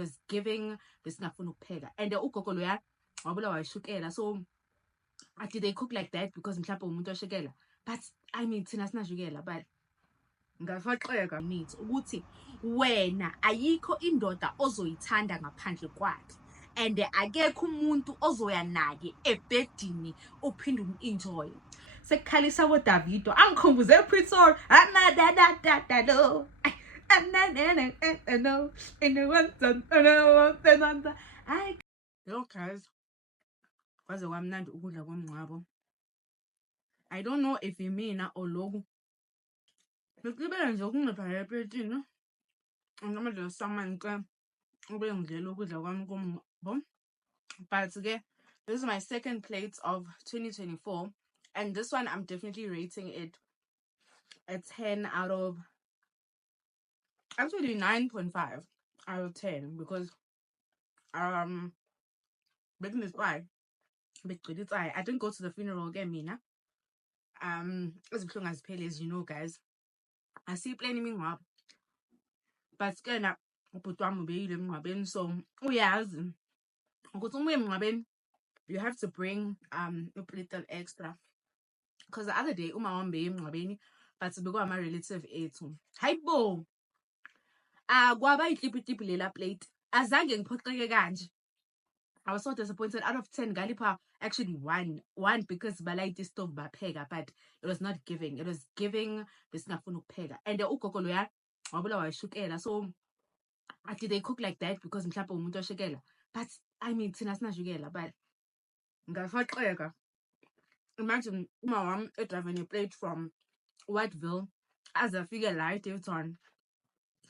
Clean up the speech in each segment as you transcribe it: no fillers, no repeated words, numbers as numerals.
was giving besingafuna ukupheka, and ugogo loya wabulawa ishukela, so did they cook like that because mhlawumbe umuntu oshukela? But I mean thina sinashukela, but ngafaxeka means ukuthi wena ayikho indoda ozoyithanda ngaphandle kwakhe, and akekho umuntu ozoya naye ebedini uphinde umenjoy. Sekukhalisa Davido angikhumbuze Pretoria no yo guys, kwaze kwamnandi ukudla komngcwabo. I don't know if imina or loku bekubela nje ukungipha epetini ngamanje samanka ube ngidlela ukudla kwami komngcwabo. But ke this is my second plate of 2024, and this one I'm definitely rating it a 10 out of, actually 9.5 out of 10, because making this why I didn't go to the funeral again, mina. As you know, guys, I see plenty mingwab, but skena ubhuti wami ubeyile emngcwabeni, so uyazi ukuthi uma emngcwabeni you have to bring a little extra, because the other day uma wami beye emngcwabeni but bekwa ama relative ethu, hayibo kwaba ihliphi lela plate, azange ngiphoxeke kanje. I was so disappointed. Out of 10 galipha, actually one because balaiti stove bapheka, but it was not giving. It was giving besingafuna ukupheka, and ugogo loya wabulawa ishukela, so did they cook like that because mhlawumbe umuntu oshukela? But I mean thina sinashukela, but ngafaxeka. Imagine uma wami driving a plate from Whiteville as I figure light Davidson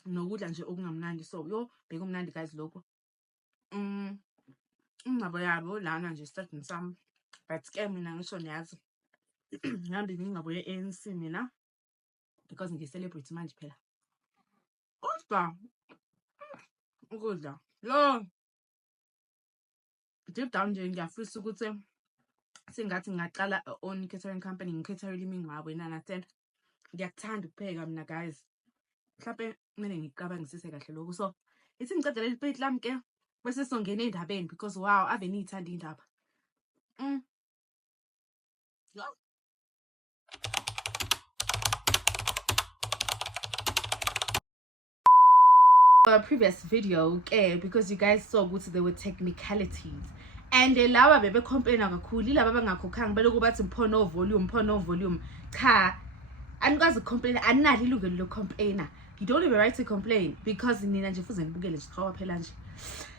nokudla nje okungamnandi, so yo bekumnandi guys lokho. Ungabo yabo lana nje starting some, but ke mina ngisho niyazi ngihambe ngingabo ye-ANC mina because ngi-celebrate manje phela. Kodwa ukudla lo deep down nje ngiyafisa ukuthi singathi ngaqala own catering company, ngikhetherele imingcwabo, yena understand. Ngiyakuthanda ukupheka mina guys, mhlawumbe kumele ngiqabangisise kahle lokho. So ithi ngicedele iplate lami ke bese songena endabeni, because wow ave niyithanda indaba. Previous video, okay, because you guys saw good, there were technicalities, and lawa bebe complain kakhulu, laba bangakhokhanga beloku bathi mphono volume cha, anikazi complain, anali ilungelo lo-complainer. You don't have a right to complain because nina nje fuze nibukele nje qhawa phela nje.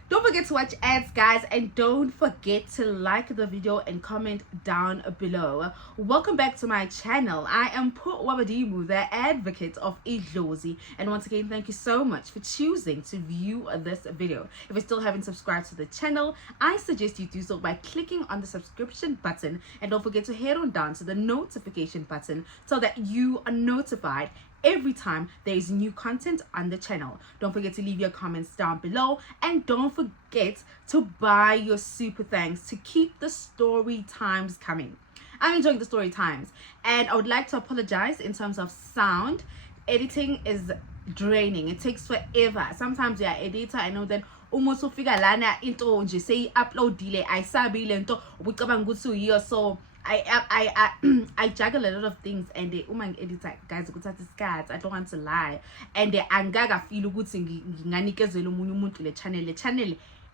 Don't forget to watch ads, guys, and don't forget to like the video and comment down below. Welcome back to my channel. I am 𝑰𝑺𝑰𝑫𝑳𝑰𝑚, the advocate of Dlozi, and once again, thank you so much for choosing to view this video. If you still haven't subscribed to the channel, I suggest you do so by clicking on the subscription button, and don't forget to head on down to the notification button so that you are notified every time there is new content on the channel. Don't forget to leave your comments down below, and don't forget to buy your super thanks to keep the story times coming. I'm enjoying the story times, and I would like to apologize in terms of sound. Editing is draining. It takes forever. Sometimes you're an editor, I know that almost ufika lana into nje say upload delay ayisabile into ubucabanga ukuthi uyiyo, so I juggle a lot of things, and uma ngi-edita guys ukuthatha isikhathi, I don't want to lie, and angaka feel ukuthi nginganikezela omunye umuntu le channel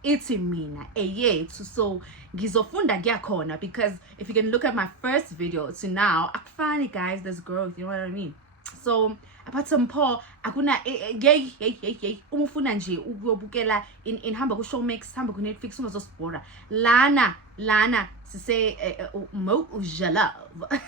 ithi mina eyethu, so ngizofunda ngiyakhona, because if you can look at my first video to now, akufani guys, there's growth, you know what I mean. So apart from mpho akuna yey umufuna nje ukuyobukela in hamba ku Showmax, hamba ku Netflix, ungazosibhora lana sise mo jalove.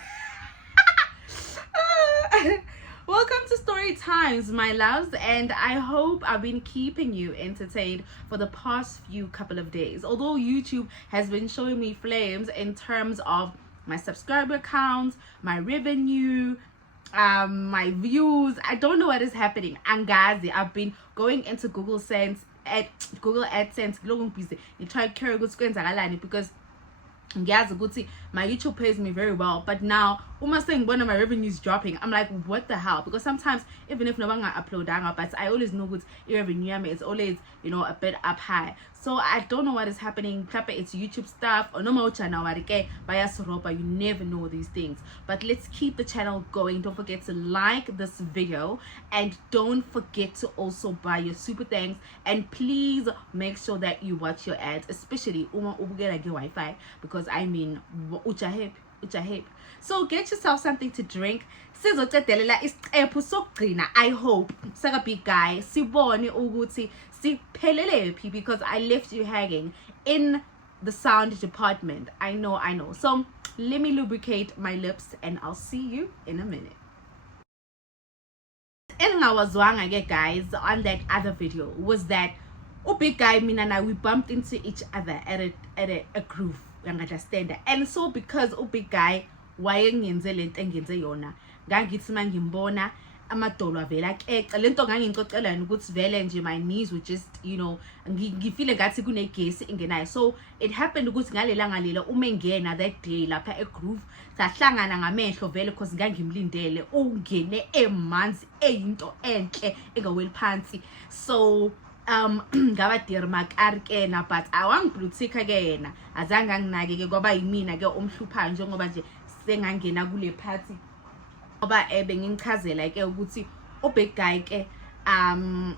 Welcome to Story Times, my loves, and I hope I've been keeping you entertained for the past few couple of days. Although YouTube has been showing me flames in terms of my subscriber count, my revenue, my views, I don't know what is happening. Angazi, I've been going into Google AdSense, you try to carry good screens because my YouTube pays me very well, but now uma sengibona my revenues dropping, I'm like, what the hell? Because sometimes even if no one upload, but I always know good revenue is always, you know, a bit up high. So I don't know what is happening. It's YouTube stuff or no more channel. You never know these things. But let's keep the channel going. Don't forget to like this video and don't forget to also buy your super thanks, and please make sure that you watch your ads, especially uma ubukela Wi-Fi, because I mean ujahep. So get yourself something to drink. I hope saka big guy sibone ukuthi siphelele, because I left you hanging in the sound department. I know. So let me lubricate my lips and I'll see you in a minute. And I was wrong again, guys, on that other video was that big guy mina and I, we bumped into each other at a groove. Understand that. And so because big guy wayengenze lento engenze yona, ngangithi mangimbona amadolo avela keca lento ngangingixoxela ukuthi vele nje my knees were just, you know, ngifile ngathi kunegesi ingenayo. So it happened ukuthi ngalelanga lela umengena that day lapha egroove sahlangana ngamehlo vele because ngangimlindele ungene emanzi eyinto enhle engaweli phansi. So ngaba dermakar ke na, but awangiblutika ke yena azange anginake ke kwaba yimina ke omhluphayo njengoba nje sengangena kule party ngoba bengichazela ke ukuthi big guy ke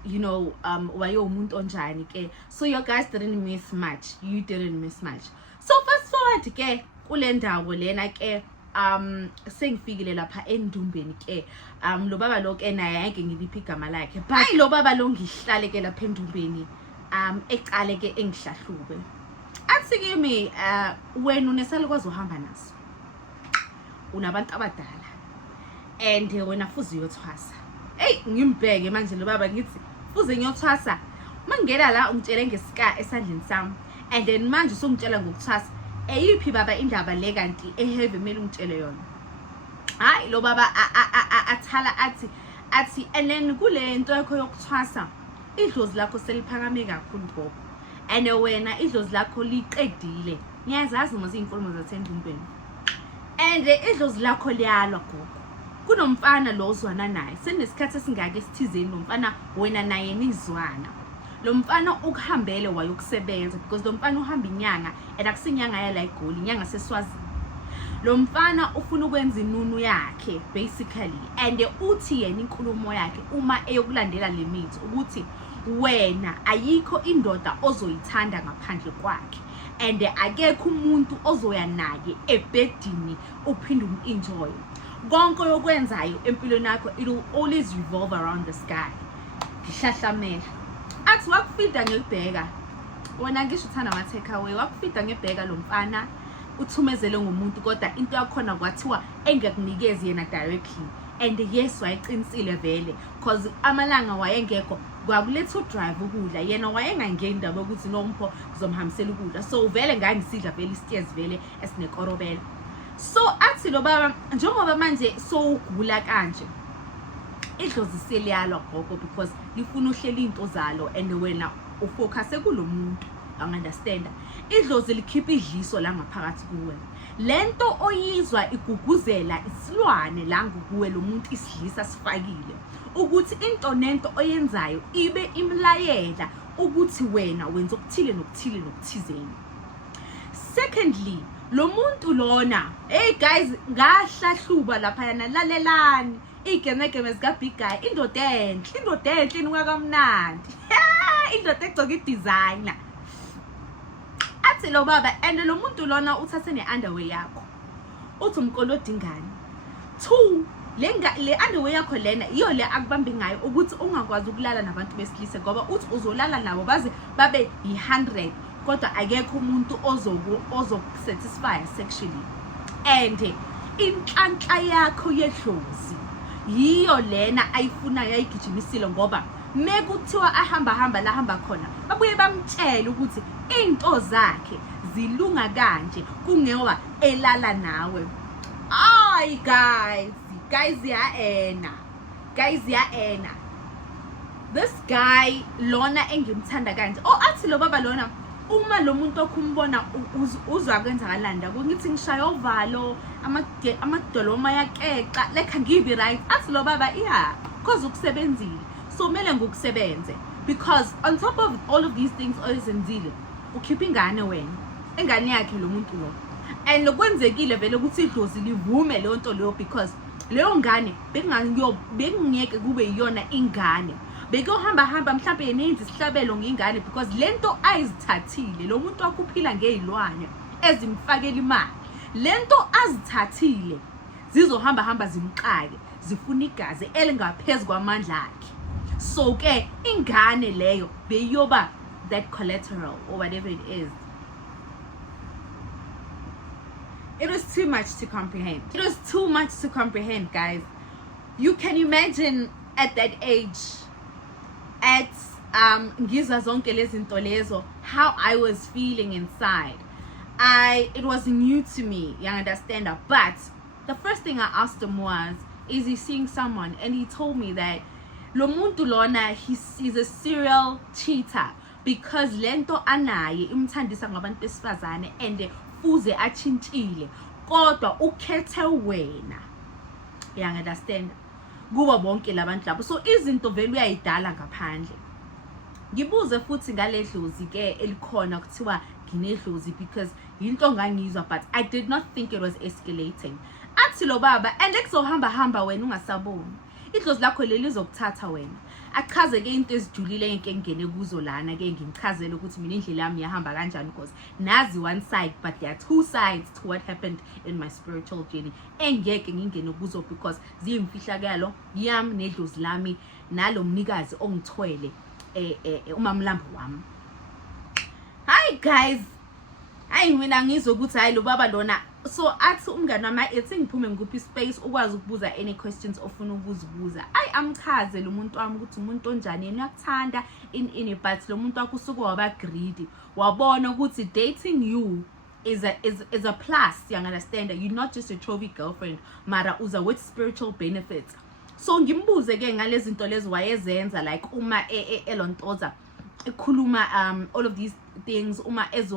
you know wayomuntu onjani ke. So you guys didn't miss much. You didn't miss much. So fast forward ke kule ndawo lena ke sengifikile lapha endumbeni ke lo baba lo ke naye yake ngiliphi igama lakhe, but lo baba lo ngihlale ke lapha endumbeni eqale ke engihlahlube athi kimi wena unesalukwazi uhamba naso, unabantu abadala and wena futhi uyothwasa. Hey ngimbheke manje lo baba ngithi futhi ngiyothwasa, mangena la ungitshele ngesika esandleni sami and then manje usungitshela ngokuthwasa. Eyiphi baba indaba le kanti eheavy mele ungitshele yona? Hayi lo baba athala athi and then kule nto yakho yokuthwasa idlozi lakho seliphakame kakhulu gogo, and wena idlozi lakho liqedile. Ngiyazazi mase inkulumo zasendumbeni and idlozi lakho liyalwa gogo. Kunomfana lo ozwana naye senesikhathi esingaka esithizeni, nomfana wena naye nizwana. Lo mfana ukuhambele wayokusebenza because lo mfana uhamba inyanga and akusinyanga yala eGoli, inyanga seSwazi. Lo mfana ufuna ukwenza inunu yakhe basically, and uthi yena inkulumo yakhe uma eyokulandela limit ukuthi wena ayikho indoda ozoyithanda ngaphandle kwakhe and akekho umuntu ozoya naye ebedini uphinde umenjoy. Konke yokwenzayo empilweni yakho it will always revolve around this guy. Ngihlahlamela athi wakufida ngekubheka wena ngisho uthanda ama take away, wakufida ngebheka lo mfana uthumezele ngomuntu kodwa into yakhona kwathiwa engekunikezi yena directly, and yes wayiqinisile vele because amalanga wayengekho kwakuletha udrive ukudla, yena wayengangeni indaba ukuthi nompho ngizomhambisela ukudla. So vele ngangisidla vele isitiyezi vele esinekorobela. So athi lo baba njengoba manje so ugula kanje idlozi seliyalwa gogo because lifuna uhlela into zalo and wena ufocus kulomuntu, understand? Idlozi likhipha idliso la ngaphakathi kuwe, lento oyizwa iguguzela isilwane la ngokuwe lo muntu isidlisa sifakile ukuthi into nento oyenzayo ibe imlayela ukuthi wena wenza okuthile nokuthile nokuthizeni. Secondly, lo muntu lona, hey guys, ngahlahluba lapha yana, lalelani igemegeme zika big guy, indoda enhle inwakamnandi, indoda egcoka idesigner. Athi lo baba and lo muntu lona uthathe ne-underwear yakho uthi umkolo odingani 2 le underwear yakho lena iyo le akubambe ngayo ukuthi ungakwazi ukulala nabantu besilisa ngoba uthi uzolala nabo baze babe yi100 kodwa akekho umuntu ozokusatisfy sexually, and inhlanhla yakho yedlozi yiyo lena ayifuna yayigijimisile ngoba mekuthiwa ahamba la hamba khona babuye bamtshela ukuthi into zakhe zilunga kanje kungewa elala nawe. Ay guys ya ena this guy lona engimthanda kanje athi lo baba lona uma lo muntu okumbona uzwa kwenzakalanda kungithi ngishaya ovalo amadolo mayakeqa like ngibe right athi lo baba yeah because ukusebenzile so kumele ngokusebenze because on top of all of these things oyizenzile ukhipha ingane wena ingane yakhe lo muntu lo and lokwenzekile vele ukuthi idlozi livume leyo nto leyo because leyo ngane bekungeke kube iyona ingane bekuhamba mhlawumbe yeninzi isihlabelo ngingane because lento ayizithathile lo muntu akuphila ngezilwane ezimfakela imali lento azithathile zizohamba zimqake zifuna igazi elingaphezulu kwamandla akhe so ke ingane leyo beyoba that collateral or whatever it is. It was too much to comprehend. It was too much to comprehend, guys. You can imagine at that age, at ngizwa zonke lezi zinto lezo, how I was feeling inside. It was new to me, you understand that. But the first thing I asked him was, is he seeing someone? And he told me that lo muntu lona he's a serial cheater because lento anaye imthandisa ngabantu besifazane and fuze achintshile kodwa ukhethe wena. You understand? Kuba bonke labantu labo. So izinto vele uyayidala ngaphandle. Ngibuze futhi ngale Dlozi ke elikhona kuthiwa nginedlozi because into ngangizwa but I did not think it was escalating. Athi lo baba and ekuzohamba wena ungasaboni. Idlozi lakho leli lizokuthatha wena. Achaze ke into ezijulile enkengene kuzo lana ke ngimchazele ukuthi mina indlela yami yahamba kanjani because nazi one side but there are two sides to what happened in my spiritual journey. Engeke ngingene kuzo because ziyimfihlakalo yami nedlozi lami nalo mnikazi ongithwele umamlambo wami. Hi guys. Hayi mina ngizokuthi hayi lo baba lona so athi umngane wami ethi ngiphume ngikuphi space ukwazi ukubuza any questions ofuna ukuzibuza. Amchaze lo muntu wami ukuthi umuntu onjani yena uyakuthanda in but lo muntu wakho usuke waba greedy. Wabona ukuthi dating you is a plus, you understand? You're not just a trophy girlfriend, mara uza with spiritual benefits. So ngimbuze ke ngalezi zinto lezi wayezenza like uma elontoza ekhuluma all of these things uma as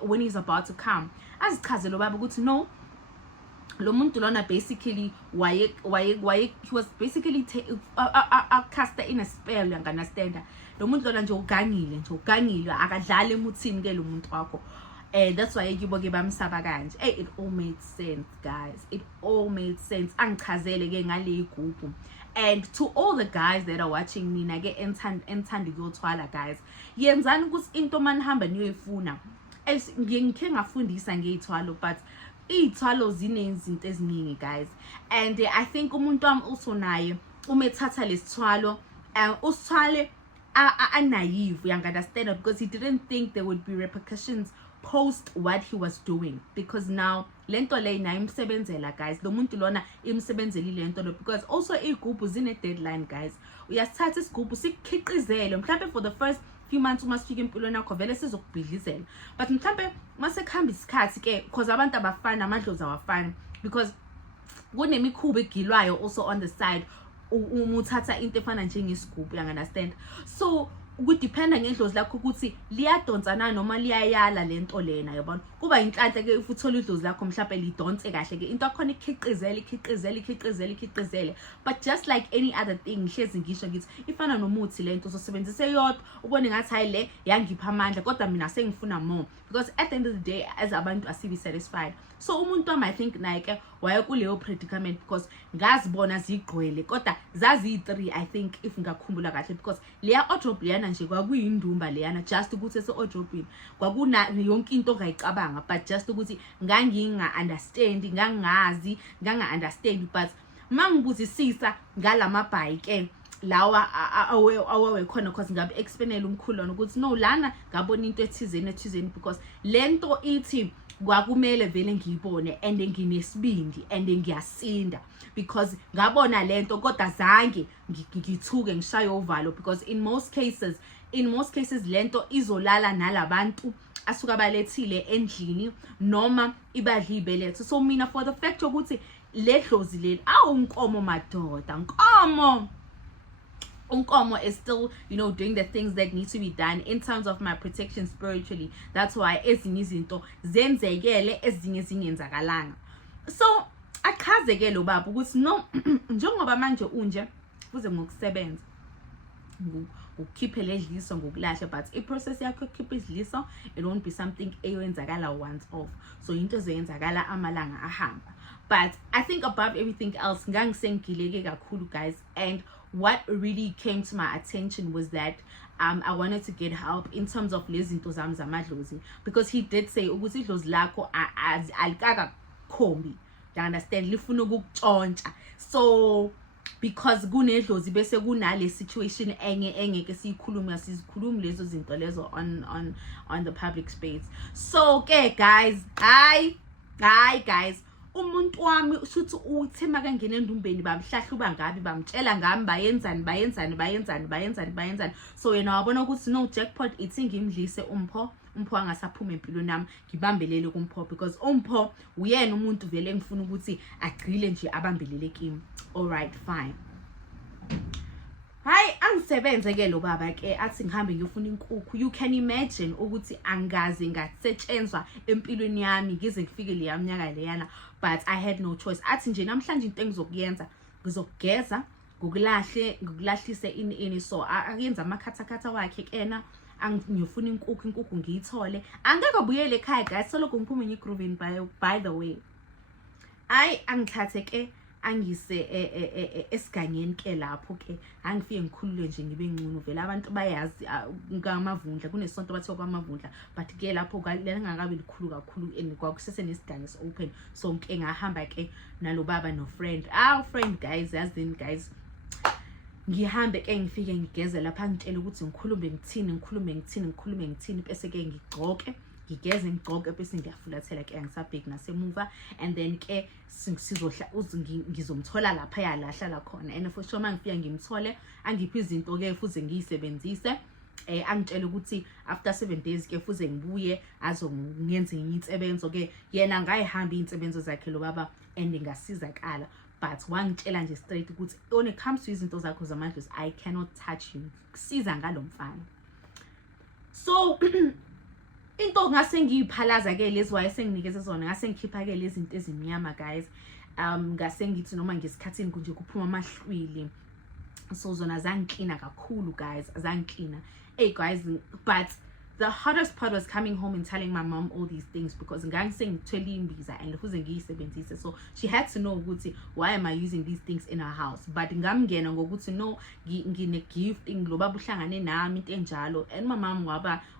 when he's about to come. Azichazelo baba ukuthi no lo muntu lona basically he was basically a caster in a spell, you understand? Lo muntu lona nje ugangile akadlala emuthini ke lo muntu wakho. That's why yibo ke bamsaba kanje. It all made sense, guys. It all made sense. Angichazele ke ngale igroup. And to all the guys that are watching me nake enthanda ukuyothwala guys, yenzani ukuthi into manihamba niyoyifuna ngike ngafundisa ngezithwalo but izithwalo zinezinto eziningi guys. And I think umuntu wami also naye umethatha lesithwalo usithwale naive, you understand, because he didn't think there would be repercussions post what he was doing because now lento le na imsebenzela guys. Lo muntu lona imsebenzelile lento lo because also igroup zine deadline guys. Uyasithatha isigroup sikhiqizele mhlawumbe for the first few months uma sifika empilweni yakho vele sizokubhidlizela but mhlawumbe mase khamba isikhathi ke because abantu abafana amadlozi awafani because kunemikhuba egilwayo also on the side umuthatha into efana njengesigroup, you understand? So kudependa ngendlozi lakho ukuthi liyadonsana noma liyayala lento lena, yabona? Kuba inhlanhla ke ufuthola idlozi lakho mhlawumbe lidonse kahle ke into akhona ikhiqizele but just like any other thing hlezi ngisho ngithi ifana nomuthi lento uzosebenzisa yodwa ubone ngathi hayi le yangipha amandla kodwa mina sengifuna more because at the end of the day as abantu asibe satisfied. So umuntu wami I think naye ke waye kuleyo predicament because ngazibona zigqwele kodwa zazi 3 I think if ngakhumbula kahle because leya odrop leyana nje kwakuyindumba leyana just ukuthi ese odropini kwakuna yonke into ongayicabanga but just ukuthi nganginga understand but mangibuzisisa ngalamabhayi ke lawa awe khona because ngabe explainela umkhulwana ukuthi no lana ngabona into ethizeni because lento ithi kwakumele vele ngiyibone and nginesibindi and ngiyasinda because ngabona lento kodwa zange ngithuke ngishaye ovalo because in most cases lento izolala nalabantu asuka balethile endlini noma ibadla ibeletho. So mina for the fact ukuthi le Dlozi leli awunkomo madoda nkomo Unkomo is still, you know, doing the things that need to be done in terms of my protection spiritually. That's why ezinye izinto zenzekele ezinye zingenzakalanga. So achaze-ke lo baba ukuthi no, njengoba manje unje kuze ngokusebenza ukukhiphe ledliso ngokulahla, but iprocess yakho yokukhipha idliso it won't be something eyenzakala once off, so into ezenzakala amalanga ahamba. But I think above everything else ngangisengileke kakhulu guys, and what really came to my attention was that I wanted to get help in terms of lezinto zami zamadlozi, because he did say ukuthi idlozi lakho alikaka khombi, you understand, lifuna ukutshontsha. So because kunedlozi bese kunale situation engeke sizikhuluma lezo zinto lezo on the public space. So ke guys, hi guys, umuntu wami ushuthi uthe makangena endumbeni bamhlahla ubangabi bamtshela ngami bayenzani. So yena wabona ukuthi no, jackpot ithi ngimdlise umpho angasaphuma empilweni nami, ngibambelele kumpho, because umpho uyena umuntu vele engifuna ukuthi agcile nje abambelele kimi. Alright, fine. Hayi angisebenze ke lo baba ke athi ngihambe ngiyofuna inkukhu. You can imagine ukuthi angaze ngasetshenzwa empilweni yami ngize ngifike le yaminyaka leyana, but I had no choice. Athi nje namhlanje into engizokuyenza ngizokugeza ngokulahlise ini, so akuyenza amakhathakhatha wakhe kena angiyofuna inkukhu ngiyithole, angeke abuyele ekhaya guys, soloko ngiphume ngigrooving by the way. Hayi angithathe ke angise esigangeni ke lapho ke angifike ngikhulule nje ngibe ngcono, vele abantu bayazi ngamavundla, kunesonto bathiwa kwamavundla, but ke lapho ngangakabi likhulu kakhulu and kwakusese nesigange open. So ke ngahamba ke nalo baba no friend, friend guys, yazini guys, ngihambe ke ngifike ngigeze lapha ngitshela ukuthi ngikhulume ngithini bese ke ngigcoke ngigeze ngigcoke bese ngiyafulathela ke angisabheki nasemuva, and then ke ngizomthola lapha yalahla la khona, and for sure mangifika ngimthole angiphi izinto ke futhi ngiyisebenzise, angitshela ukuthi after 7 days ke futhi ngibuye azongenza insebenzo ke yena ngayihamba insebenzo zakhe lo baba and ngasizakala. But wangitshela nje straight ukuthi when it comes to izinto zakho zamadlozi I cannot touch you, kusiza ngalomfana. So into ngase ngiyiphalaza ke lezi wayesenginikeze zona, ngase ngikhipha ke lezi zinto ezimnyama guys, ngase ngithi noma ngesikhathini kunje kuphuma amahlwili, so zona zangiklina kakhulu guys, zangiklina. Hey guys, but the hardest part was coming home and telling my mom all these things, because ngangisengithwele imbiza and fuze ngiyisebenzise, so she had to know ukuthi why am I using these things in her house. But ngamngena ngokuthi no, ngine gift ngilobaba uhlangane nami into enjalo, and my mom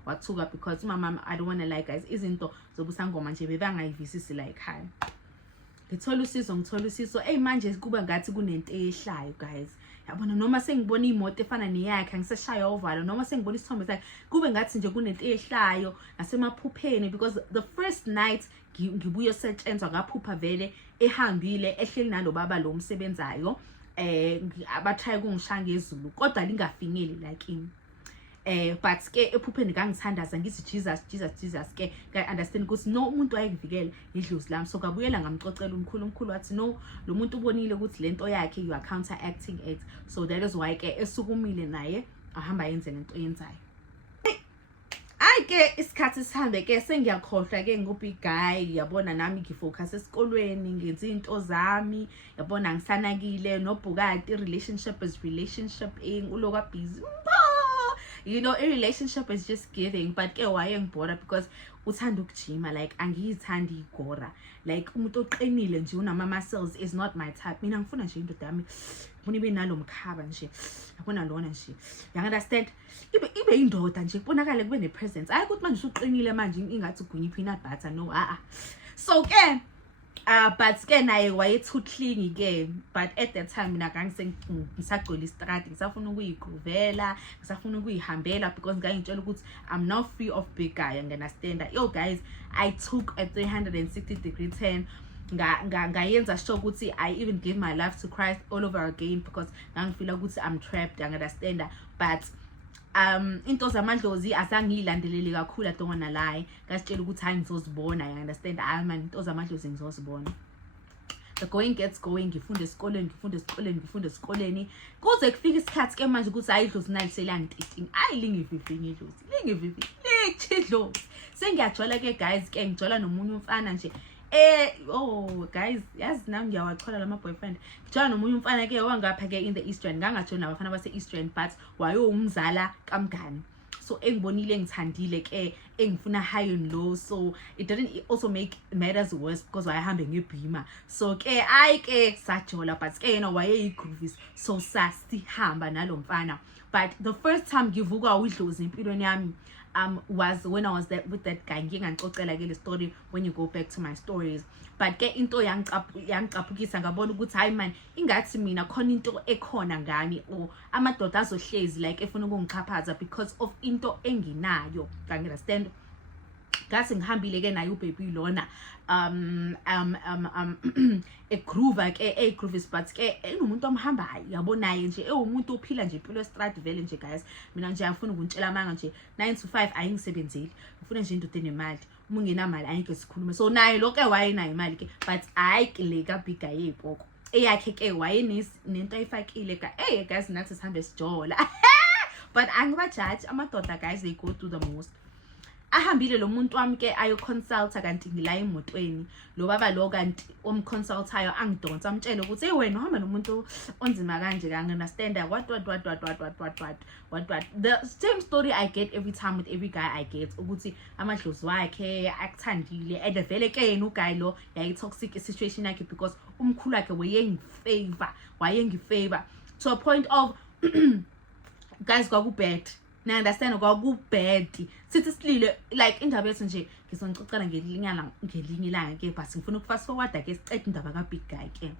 wathuka, because my mom, I don't want to lie guys, izinto zobusangoma nje bebangayivisisi la ekhaya. Ngithola usizo hey manje kuba ngathi kunento eyehlayo guys, yabona, noma sengibona imoto efana neyakhe ngiseshaya ovalo, noma sengibona isithombe sakhe kube ngathi nje kunento eyehlayo nasemaphupheni, because the first night ngibuye setshenzwa ngaphupha vele ehambile ehleli nalo baba lo msebenzayo, abathaye kungishaya ngezulu kodwa lingafinyeli like ini. But ke ephupheni ngangithandaza ngithi Jesus ke understand ukuthi no umuntu wayevikela idlozi lami, so kabuyela ngamxoxela umkhulu wathi no, lo muntu ubonile ukuthi lento yakhe you are counteracting it, so that is why ke esukumile naye ahamba yenze lento yenzayo. Ay ke isikhathi sihambe ke sengiyakhohlwa ke ngobig guy, yabona nami ngifocus esikolweni ngenza into zami, yabona ngisanakile nobhukati, relationship uloka busy. You know, a relationship is just giving, but ke wayengibhora because uthanda ukujima, like angiyithandi igora, like umuntu oqinile nje unama muscles is not my type. Mina ngifuna nje into dami ngifuna ibe nalo mkhaba nje, yabona lona nje, you understand, ibe indoda nje kubonakala kube ne presence, hayi ukuthi manje usuqinile manje ingathi ugunya peanut butter, no. So ke but ke naye wayethu clean ke, but at that time mina ngisagcwele istrati, ngisafuna ukuyigroovela, ngisafuna ukuyihambela, because ngangitshela ukuthi I'm now free of big guy, and understand that. Yo guys, I took a 360-degree turn, ngayenza sure ukuthi I even gave my life to Christ all over again, because ngangifila ukuthi I'm trapped, you understand that. But into zamadlozi azangiyilandeleli kakhulu, I don't wanna lie, ngasitshela ukuthi hayi ngizozibona, you understand, man into zamadlozi ngizozibona. the going gets going, ngifunda esikoleni kuze kufika isikhathi ke manje ukuthi hayi Dlozi nali selangititing ayi lingivivinye Dlozi lithi Dlozi sengiyajola ke guys ke ngijola nomunye umfana nje oh guys yazi nami ngiyawachola lama boyfriend ngijola nomunye umfana ke wangapha ke in the Eastern ngangajona abafana base Eastern but wayo umzala kamngani so engibonile ngithandile ke engifuna high and low so it didn't also make matters worse because wayehambe ngebhima so ke ke sajola but ke yena wayeyigroovies so sasihamba nalomfana but the first time ngivuka uDlozi empilweni yami was when I was there with that guy ngingangixoxela ke le story when you go back to my stories but ke into yangicaphukisa ngabona ukuthi hayi man ingathi mina khona into ekhona ngami or amadoda azohlezi like efuna ukungixhaphaza because of into enginayo understand ngase ngihambile ke naye ubaby lona egroove ke egrooves but ke enomuntu omhambayo yabonaye nje ewumuntu ophila nje impilo estrad vele nje guys mina nje ngifuna ukuntshela amanga nje 9 to 5 ayingisebenzeli ngifuna nje indoda enemali uma ungenamali ayike sikhulume so naye lokho wayenayo imali ke but ayikile ka big guy yepoko eyakhe ke wayenento ayifakile ka guys nathi sihambe sijola but angibajudge amadoda guys they go through the most ahambile lo muntu wami ke ayo consulta kanti ngila emotweni lo baba lo kanti omconsultayo angidonsa amtshele ukuthi hey wena uhamba nomuntu onzima kanje kange understand what the same story I get every time with every guy I get ukuthi amadlozi wakhe akuthandile and vele ke yena uguy lo yayi toxic situation yakhe because umkhulu wakhe wayengifavor to a point of guys kwakubad na understand kwakubad sithi silile like indaba yethu nje ngizonicocela ngelinye ilanga ke but ngifuna ukufast forward ke sicede indaba ka big guy ke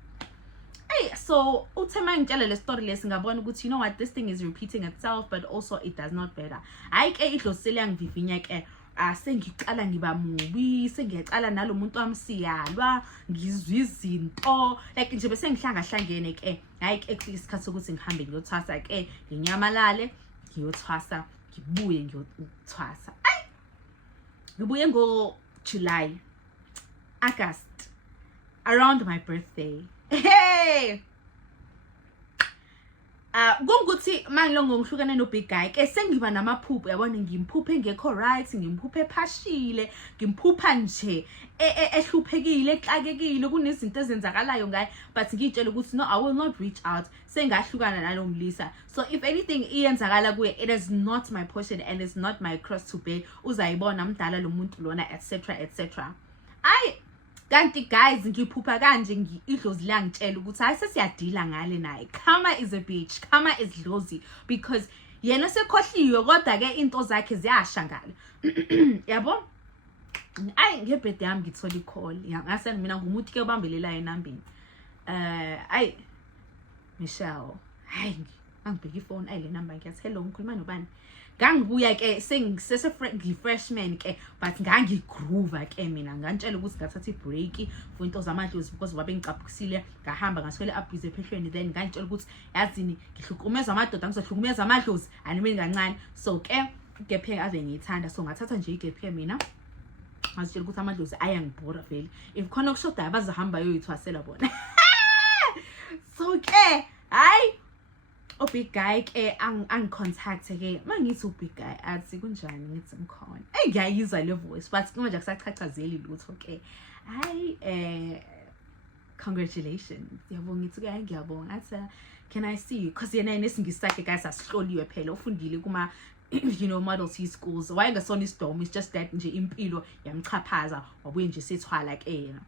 so uthema ngitshela le story lesi ngabona ukuthi you know what this thing is repeating itself but also it does not better hayi ke Dlozi selangivivinya ke sengiqala ngiba mubi sengiyaqala nalomuntu wami siyalwa ngizwa izinto like nje bese ngihlangahlangene ke hayi ke kufika isikhathi sokuthi ngihambe ngiyothwasa ke nginyamalale ngiyothwasa ngibuye ngiyothwasa ngibuye ngo July August around my birthday hey kungukuthi mangilongo ngihlukane no big guy ke sengiba namaphupho yabona ngimphuphe ngekho right ngimphuphe phashile ngimphupha nje ehluphekile exakekile kunezinto ezenzakalayo ngaye but ngitshela ukuthi no I will not reach out sengahlukana nalomlisa so if anything iyenzakala kuye it is not my portion and it's not my cross to bear uzayibona mdala lo muntu lona etc kanti guys ngiphupha kanje Dlozi langitshela ukuthi hayi sesiyadila ngale naye Khama is a bitch Khama is Dlozi because yena sekhohliwe kodwa ke into zakhe ziyashangala yabo ngebirthday yami ngithola i-call ngase mina ngumuntu ke obambelela enambini Michelle angibheka ifone le number ngiyathi hello ngikhuluma nobani ngangibuya ke freshman ke but ngangigroove ke mina ngantshela ukuthi ngathatha ibreak for into zamadlozi because wabe ngicaphukisile ngahamba ngasikole abuse ephehlweni then ngantshela ukuthi yazini ngihlukumeza amadoda ngizohlukumeza amadlozi animeni kancane so ke gephe ave ngiyithanda so ngathatha nje igephe mina ngazitshela ukuthi amadlozi ayangibhora vele if khona kushoda abazahamba yoyithwasela bona so ke hayi big guy ke angicontact ke mangithi big guy athi kunjani ngithi ngikhona ngiyayizwa le voice but manje akusachachazeli lutho ke hayi congratulations yabonga ngithi ke ngiyabonga athi can I see you because yena nesingisakhe guys asihloliwe phela ufundile kuma you know model T schools wayengasona isidom it's just that nje impilo yamchaphaza wabuye nje sethwala ke yena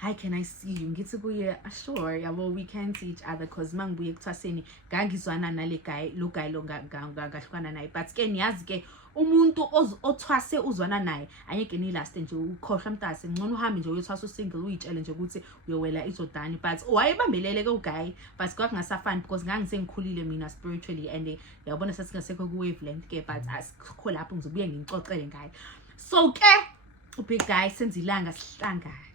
hi can I see you ngithi kuye sure yabo we can see each other because mangibuye kuthwaseni ngangizwana nale guy lo ngahlukana naye but ke niyazi ke umuntu othwase uzwana naye anyeke ni last nje ukhohlwa mntase ngcono uhambe nje uyothwasa usingle uyitshele nje ukuthi uyowela izodani but wayebambelele ke uguy but kwakungasafani because ngangisengikhulile mina spiritually and yabona sesingasekho ku wavelength ke but asikho lapho ngizobuye ngixoxele ngaye so ke ubig guy senzilanga sihlanga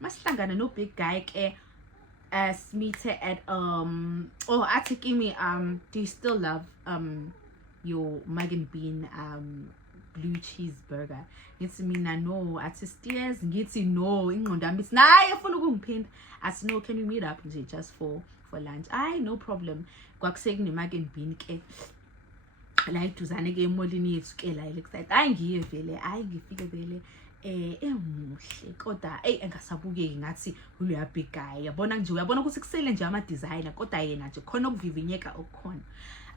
masihlangana no big guy ke meet at athi kimi do you still love your Megan Bean blue cheeseburger. Ngithi mina no, athi stairs, ngithi no, ingqondo yami ithi naye ufuna ukungiphinda. Athi no, can we meet up nje just for lunch? Ayi, no problem. Kwakusekunema and bean ke la iduzane ke emolini yethu ke la excited. Ayi ngiye vele, ayi ngifike vele emuhle kodwa engasabukeki ngathi uya big guy. Yabona nje, uyabona ukuthi kusele nje ama designer kodwa yena nje khona ukuvivinyeka okukhona.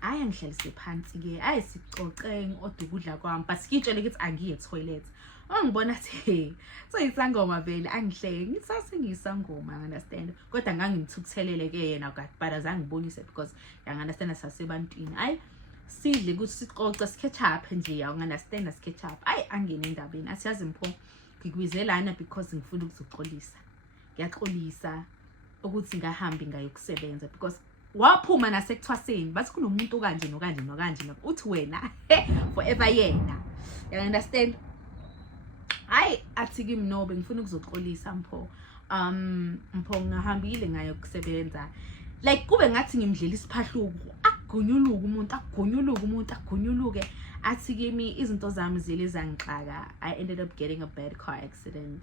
Ayi ngihlalise phansi ke, ayi sicoce ngodwa ukudla kwami, but ngitshele ukuthi angiye toilet. Ngibona athi so isangoma vele angihleke, ngithase ngisangoma, understand, kodwa ngangimthukuthelele ke yena but azange ngibonise because I understand asasebantwini. Ayi sidle ukuthi sicoce sketch up nje, understand, sketch up. Ayi angene endabeni athi yazi Mpho ngikwizelana because ngifuna ukuzoxolisa. Ngiyaxolisa ukuthi ngahambi ngayokusebenza because waphuma nasekuthwaseni bathi kunomuntu kanje nokanje nokanje uthi wena forever yena. You understand? Hayi athi kimi no bengifuna ukuzoxolisa Mpho. Mpho ngahambile ngayokusebenza. Like kube ngathi ngimdlela isiphahluko, akugunyuluka umuntu athi kimi izinto zami zile zangixaka. I ended up getting a bad car accident.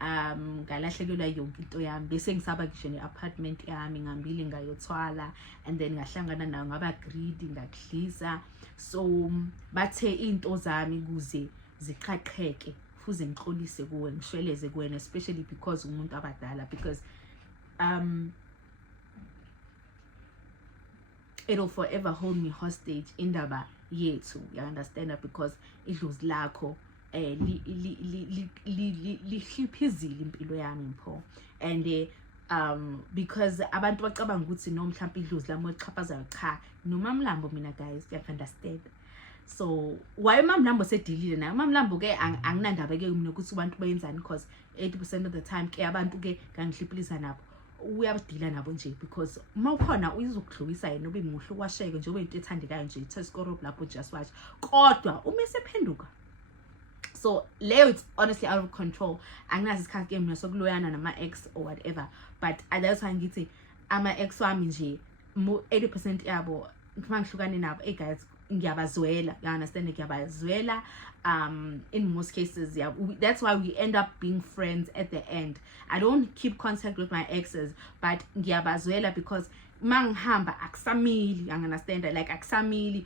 Ngalahlekelwa yonke into yami bese ngisaba ngisho ne-apartment yami ngambili ngayothwala and then ngahlangana nayo ngaba greedy ngakudlisa. So bathe into zami kuze ziqhaqheke fuze ngixolise kuwe ngishweleze kuwena, especially because umuntu abadala, because it'll forever hold me hostage indaba yethu. You understand, because idlozi lakho lihliphizile impilo yami Mpho. And because abantu bacabanga ukuthi no mhlawumbe idlozi lami lichaphazayo, cha, noMamlambo mina guys, you understand. So why uMamlambo sedilile na uMamlambo ke anginandaba ke mina ukuthi abantu bayenzani, because 80% of the time ke abantu ke ngangihliphilisa nabo uyabadila nabo nje, because uma ukhona uyizokudlulisa yena ube muhle ukwasheke nje ube into ethandekayo nje itheskorop lapho just watch, kodwa uma esephenduka. So leyo it's honestly out of control. Anginazi isikhathi ke mina sokuloyana nama ex or whatever, but that's why ngithi ama ex wami nje 80% yabo ngihlukane nabo. Hey guys, ngiyabazwela, you understand, ngiyabazwela. In most cases, yeah, that's why we end up being friends at the end. I don't keep contact with my exes, but ngiyabazwela because mangihamba akusamili, you understand, like akusamili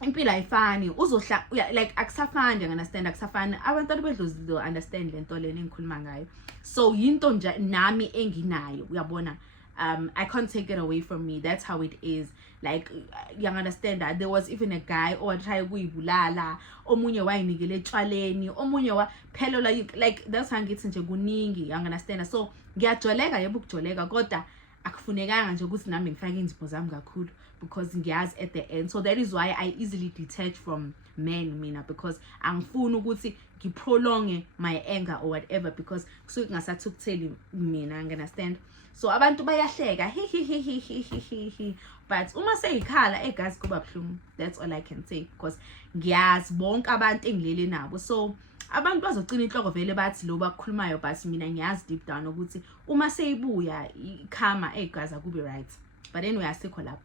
impilo ayifani uzohla like akusafani, you understand, akusafani. Abantu bedlozi do understand lento lena engikhuluma ngayo. So yinto nje nami enginayo, uyabona. I can't take it away from me. That's how it is. Like, you understand that there was even a guy or try ukuyibulala, omunye wayinikele etshwaleni, omunye waphelela, like that's how ngithi nje kuningi, you understand. So ngiyajoleka, yebo ukujoleka, kodwa akufunekanga nje ukuthi nami ngifake izipho zami kakhulu, because ngiyazi at the end. So that is why I easily detach from men mina, because angifuni ukuthi ngiprolonge my anger or whatever, because kusuke ngasathukutheli mina, you understand. So abantu bayahleka hi, but uma seyikhala guys kuba buhlungu. That's all I can say, because ngiyazi bonke abantu engilele nabo. So abantu bazogcina inhloko vele bathi lo bakhulumayo, but mina ngiyazi deep down ukuthi uma seyibuya ikhama guys akube right. But anyway asikho lapho.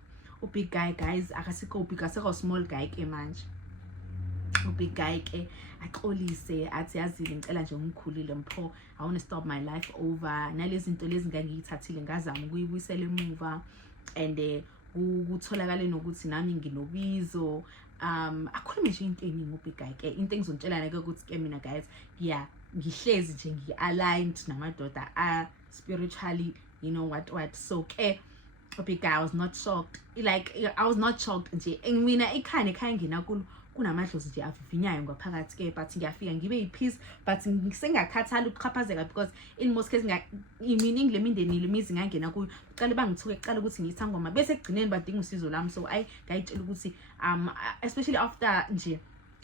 Big guy guys akasikho big, asikho small guy ke manje. Big guy ke axolise athi yazile ngicela nje ungikhulile Mpho, I want to stop my life over. Nalezi zinto lezi ngangiyithathile ngazama ukuyibuyisela emuva, and kutholakala nokuthi nami nginobizo. Akhulume nje into eningi big guy ke. Into engizontshelana ke ukuthi ke mina guys, yeah, ngihlezi nje ngi-aligned namadoda spiritually, you know what. So ke big guy, I was not shocked. Like I was not shocked nje. Mina ikhaya ngina kunamadlozi nje avivinyayo ngaphakathi ke, but ngiyafika ngibe yipeace, but ngisengakhathala ukuchaphazeka, because in most cases imini ngile mindeni lemizi ngangena kuyo uqale bangithuke uqale ukuthi ngiyithangoma, bese ekugcineni badinga usizo lami. So ngayitshela ukuthi especially after nje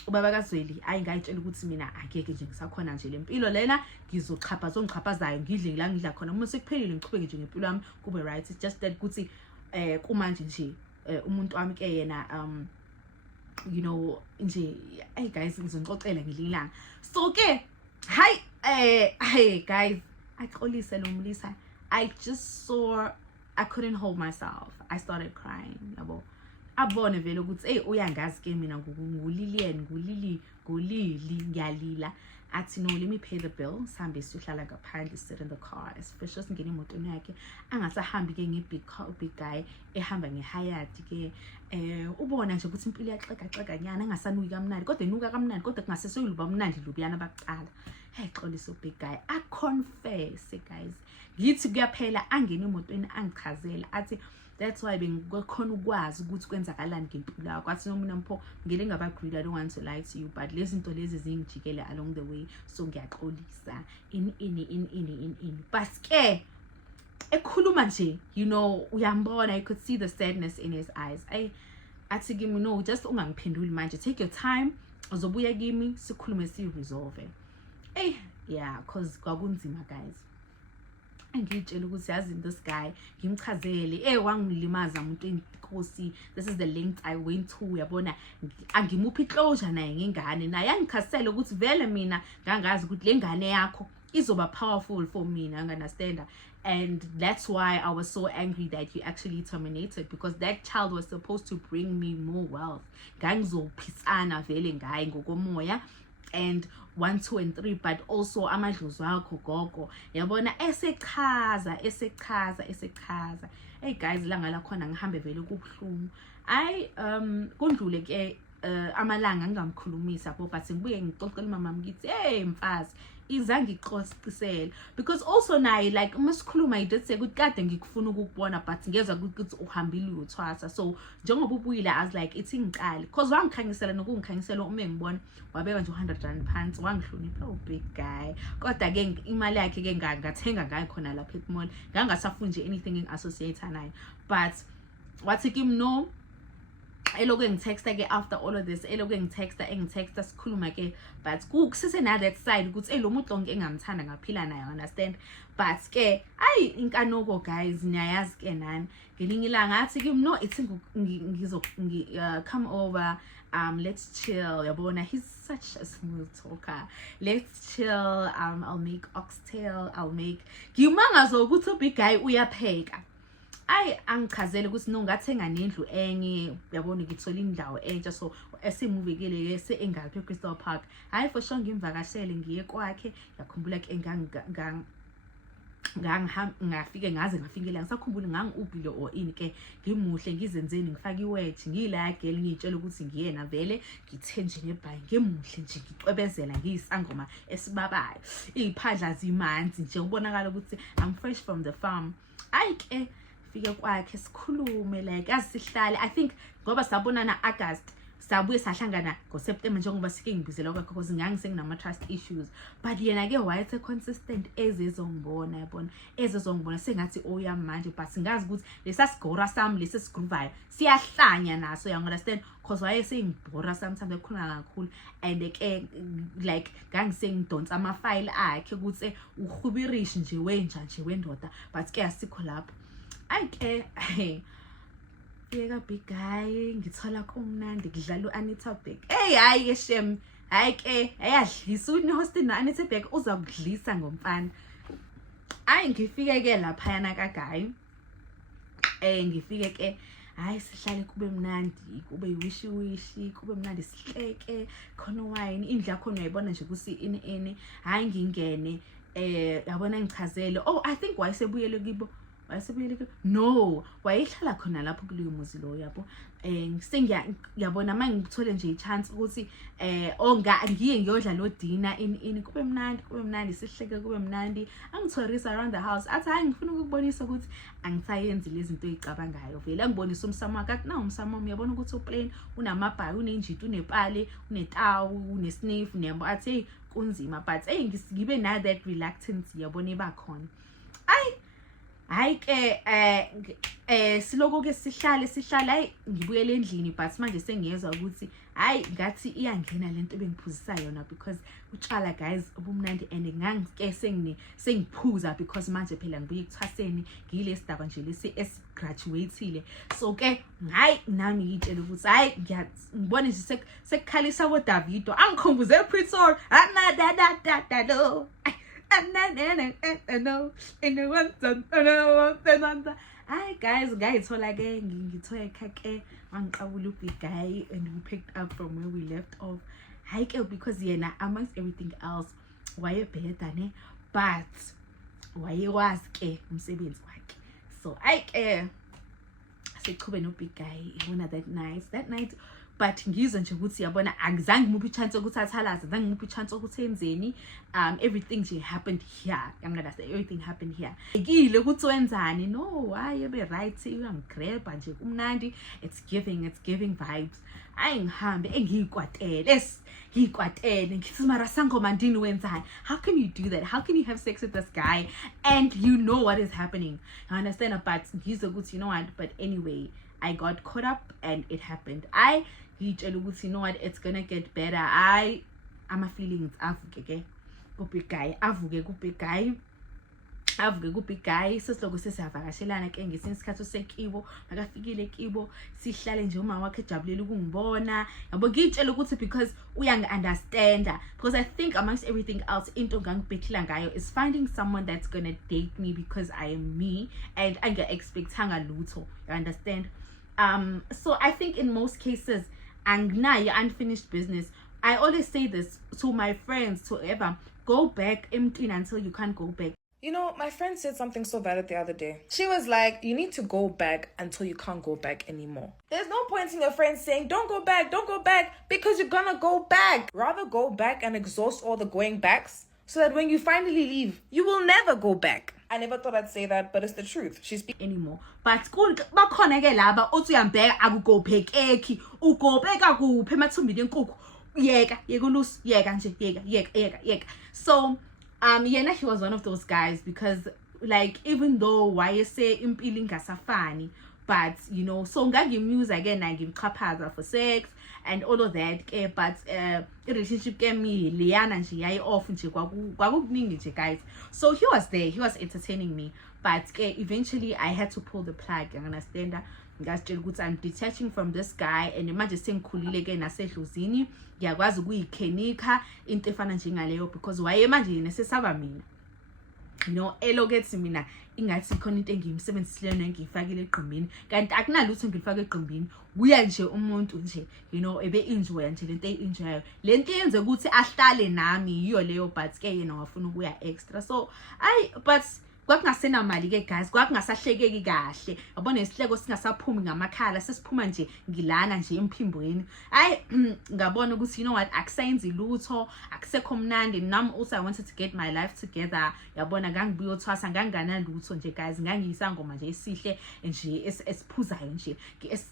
ubaba kaZweli, ngayitshela ukuthi mina angeke nje ngisakhona nje lempilo lena, ngizongichaphazayo ngidle la ngidla khona, uma sekuphelile ngiqhubeke nje ngempilo yami kube right. It's just that ukuthi kumanje nje umuntu wami ke yena you know nje guys ngizonixoxela ngililanga. So ke hi guys, axolise lo Mlisa, I just saw, I couldn't hold myself. I started crying, yabo. abone vele ukuthi hey uyangazi ke mina ngulilian ngulili ngiyalila athi no, let me pay the bill, sihambe siyohlala ngaphandle, sit in the car, especially singena emotweni yakhe, angasahambi ke nge-big guy ehamba nge-Hayat ke ubona nje ukuthi impilo yaxeka nyana, angasanuki kamnandi, kodwa enuka kamnandi, kodwa kungaseseyuluba mnandi lubiyana baqala. Hey xolisa big guy, confess guys, ngithi kuyaphela angena emotweni angichazela athi that's why bengikhona ukwazi ukuthi kwenzakalani ngempilo yakho. Athi noma mina mpho ngele ngabagreed, I don't want to lie to you, but lezi zinto lezi zingijikele along the way, so ngiyaxolisa in but ke ekhuluma nje, you know, uyambona, I could see the sadness in his eyes. Athi kimi no, just ungangiphenduli manje, take your time, uzobuya kimi sikhulume si-resolve. Yeah, cause kwakunzima guys. Ngitshela ukuthi yazi this guy ngimchazele wangilimaza umuntu inkosi, this is the length I went to, yabona angimuphi closure naye ngengane, naye angikhasela ukuthi vele mina ngangazi ukuthi le ngane yakho izoba powerful for mina, understand? And that's why I was so angry that you actually terminated, because that child was supposed to bring me more wealth. Ngangizophisana vele ngaye ngokomoya, and 1, 2 and 3, but also amadlozi wakho gogo, yabona esechaza. Hey guys, langa lakhona ngihambe vele kubuhlungu. Kundlule ke amalanga ngingamkhulumisa bo, but ngibuye ngixoxele mama ngithi hey mfazi izange iqosisela, because also naye like umasikhuluma I did say ukuthi kade ngikufuna ukukubona, but ngezwe ukuthi uhambile uyothwasa. So njengoba ubuyile I was like ithi ngiqale, because wangikhangisela nokungikhangisela uma ngibona wabeka nje 100 rand phansi, wangihlonipha big guy. Kodwa ke imali yakhe ke ngathenga ngayo khona lapha eMall, ngangasafuni nje anything engiassociate nayo, but wathi kimi no, eloku ngitexta ke after all of this, eloku ngitexta sikhuluma ke, but kusese na that side ukuthi lo muntu lonke engamthanda ngaphila naye, understand? But ke inkanoko guys, niyayazi ke nani ngelinye ilanga athi kimi no, ithi ngizo come over, let's chill, yabona he's such a smooth talker, let's chill, I'll make oxtail, ngimangazo ukuthi big guy uyapheka. Angichazele ukuthi no, ngathenga nendlu enye, yabona ngithola indawo entsha, so esimuvekele engaphi eCrystal Park. Hayi for sure ngimvakashele ngiye kwakhe, yakhumbula ke ngafike ngafikela ngisakhumbula ngangiubile or ini ke ngimuhle ngizenzeni ngifaka iwedge ngila girl ngitshela ukuthi ngiyena vele ngithenje nebhayi ngemuhle nje ngicwebezela ngiyisangoma esibabayo, iziphandla zimanzi nje ubonakala ukuthi I'm fresh from the farm. Ke fike kwakhe sikhulume like asihlale, I think ngoba sabonana August, sabuye sahlangana ngoSeptember njengoba sike ngibizela kwakhe because ngangisenginama trust issues, but yena ke wayethe consistent ezezongibona, yabona ezezongibona sengathi oyamanje, but singazi ukuthi lesasigora sami lesesigroovayo siyahlanya naso, you understand? Because wayesengibhora sometimes ekhuluma kakhulu, and ke like ngangisengidonsa ama-file akhe ukuthi uhubirishi nje wenja nje wendoda, but ke asikho lapho. Yeka big guy ngithola kumnandi ngidlala uAnita Beck. Hayi ke shem, hayi ke ayadlisa unehost noAnita Beck uza kudlisa ngomfana. Ngifike ke lapha yana kaGuy. Ngifike ke hayi sihlale kube mnandi, kube yiwishi kube mnandi sihleke khona wine, indlu yakho uyayibona nje kusi ini hayi ngingene yabona ngichazele I think wayesebuyele kibo. No, wayehlala khona lapho kuleyo muzi lo yabo. Ngiyabona mangithole nje ichance ukuthi ngiye ngiyodla lo dinner ini kube mnandi sihleke kube mnandi, angithorisa around the house. Athi hayi ngifuna ukubonisa ukuthi angisayenzi lezi zinto ezicabangayo, vele angibonisa umsamo wakhe. Athi na umsamo uyabona ukuthi uplain unamabhayi, unenjiti, unepale, unetawu, unesniff, niyabo. Athi kunzima, but ngibe na that reluctance yabona ibakhona. Hayi ke siloko ke sihlale ngibuyele endlini, but manje sengiyezwa ukuthi hayi ngathi iyangena lento bengiphuzisa yona, because utshwala guys ubumnandi, and ngangike sengiphuza because manje phela ngibuye ekuthwaseni ngile sidaba nje lesi graduateile. So ke hayi nami ngitshela ukuthi hayi ngibona nje sekukhalisa ko Davido angikhumbuze Pretoria no, and then no, and the one Hi guys, ngayithola ke ngithola ke angiqabula big guy, and we picked up from where we left off. Hi ke because yena amongst everything else wayebheda ne, but wayewazi ke umsebenzi wakhe. So I ke siqhube no big guy yabona that night, but ngizwe nje ukuthi yabona angizange ngimuphi chance ukuthi athalaze, azange ngimuphi chance ukuthi enzeni. Everything nje happened here. I'm gonna say everything happened here. Ekile ukuthi wenzani, no why be right, uyangigrab nje kumnandi, it's giving vibes. Ayingihambe engiyikwatele ngithi mara sangoma ndini wenzani. How can you do that? How can you have sex with this guy and you know what is happening? I understand, but ngizwe ukuthi you know what, but anyway I got caught up and it happened. You know what, it's gonna get better. I'm feelings avuke ku big guy, avuke ku big guy. Sesiloku sesiyavakashelana ke ngesinye isikhathi usekibo, akafikile kibo, sihlale nje uma wakhe ejabulela ukungibona. Yabo ngitshela ukuthi because uyangi-understanda, because I think amongst everything else into ngangibhekila ngayo is finding someone that's gonna date me because I am me and ange-expectanga lutho, you understand? So I think in most cases anginayo unfinished business. I always say this to my friends, to ever go back empty until you can't go back. You know, my friend said something so valid the other day. She was like, you need to go back until you can't go back anymore. There's no point in your friend saying, don't go back, because you're gonna go back. Rather go back and exhaust all the going backs so that when you finally leave, you will never go back. I never thought I'd say that, but it's the truth. She's anymore. But bakhona ke laba othi uyambheka akugobhekeki, ugobheka kuphi emathumbini enkukhu. Yeka ulus, yeka nje, yeka. So yena, he was one of those guys, because like even though why say impilo ingasafani, but you know, so ngangimuse again ngimchaphaza for sex and all of that, but relationship ke mi liyana nje yayi off nje kwakukuningi nje guys. So he was there, he was entertaining me, but eventually I had to pull the plug. You understand? Ngazitshela ukuthi I'm detaching from this guy, and manje sengikhulile ke nasedlozini ngiyakwazi ukuyikhenika into efana njengaleyo, because waye manje yena sesaba mina, you know, elokethi mina ingathi khona into engiyimsebenzisile nengiyifakile eqhimbini, kanti akunalutho ngilifaka eqhimbini. Uya nje umuntu nje, you know, ebe enjoy nje lento enjoyayo, lento yenze ukuthi ahlale nami yiyo leyo, but ke yena wafuna ukuya extra. So but kwakungasena mali ke guys, kwakungasahlekeki kahle, yabona isihleko singasaphumi ngamakhala, sesiphuma nje ngilana nje emphimbweni. Ngabona ukuthi you know what, akusayenzi lutho, akusekho mnandi nami. Also I wanted to get my life together, yabona ngangibuya uthwasa, ngangana lutho nje guys, ngangiyisangoma nje esihle nje esiphuzayo nje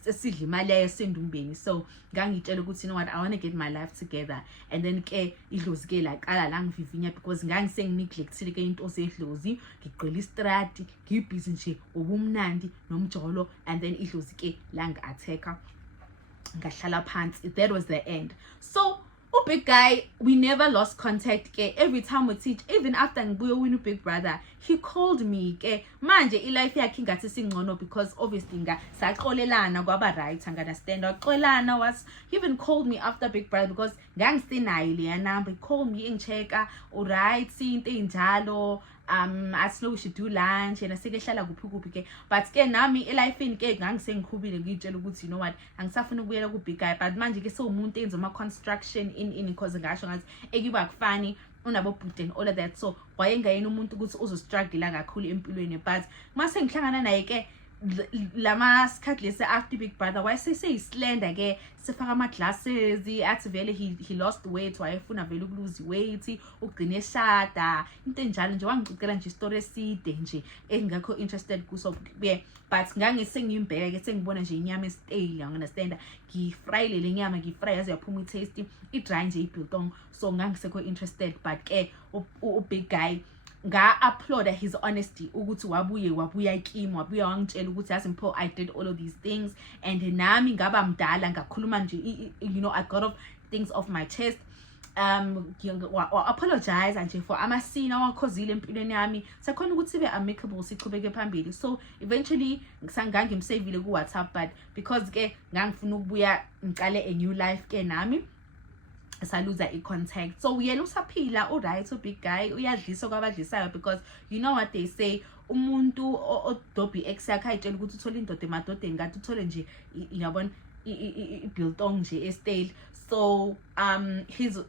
esidla imali yasendumbeni. So ngangitshela ukuthi you know what, I want to get my life together. And then ke idlozi ke laqala la ngivivinya, because ngangisengineglectile ke into zedlozi, ngigqela istrati, ngibhizi nje ubumnandi nomjolo, and then idlozi ke la ngi-attacker, ngahlala phansi. That was the end. So big guy, we never lost contact ke. Every time we teach, even after ngibuye win Big Brother, he called me ke. Manje ilife yakhe ingathi singcono, because obviously saxolelana kwaba right, understand, waxolelana. Was he even called me after Big Brother, because ngangisinayo le number. He called me engicheka, all right, into enjalo, I know we should do lunch, and I say hlala kuphi ke. But ke nami elifeni ke ngangisengikhubile ngitshela ukuthi you know what, angisafuna ukuyela ku Big Guy, but manje ke sewumuntu enza ama construction in because ngasho ngathi ekuba kufani unabo bhuti and all of that. So wayengayena umuntu ukuthi uzostruggle kakhulu empilweni, but mase ngihlangana naye ke lama sikhathi lese after Big Brother wayesese slender ke, sefaka ama glasses, athi vele he lost weight, wayefuna vele ukulose weight, ugcine eshada, into enjalo nje. Wangicicela nje story eside nje engakho interested kuso, but ngangisengimbheka ke sengibona nje inyama estale, you understand, ngifry le nyama, ngifry yaze yaphuma i-taste, i-dry nje ibiltong. So ngangisekho interested, but ke Big Guy nga-uploada his honesty ukuthi wabuya kimi, wabuya wangitshela ukuthi yazi I did all of these things, and nami ngaba mdala ngakhuluma nje, you know, I got off things off my chest. Apologize nje for amasina awakhozile empilweni yami, sakhona ukuthi sibe amicable, siqhubeke phambili. So eventually ngangimsavile ku WhatsApp, but because ke ngangifuna ukubuya ngiqale a new life ke nami, saluza i-contact. So yena usaphila, alright, Big Guy uyadlisa kwabadlisayo, because you know what they say, umuntu odobhi ex yakhe ayitshela ukuthi uthola indoda emadodeni kanti uthole nje yabona ibiltong nje estale. So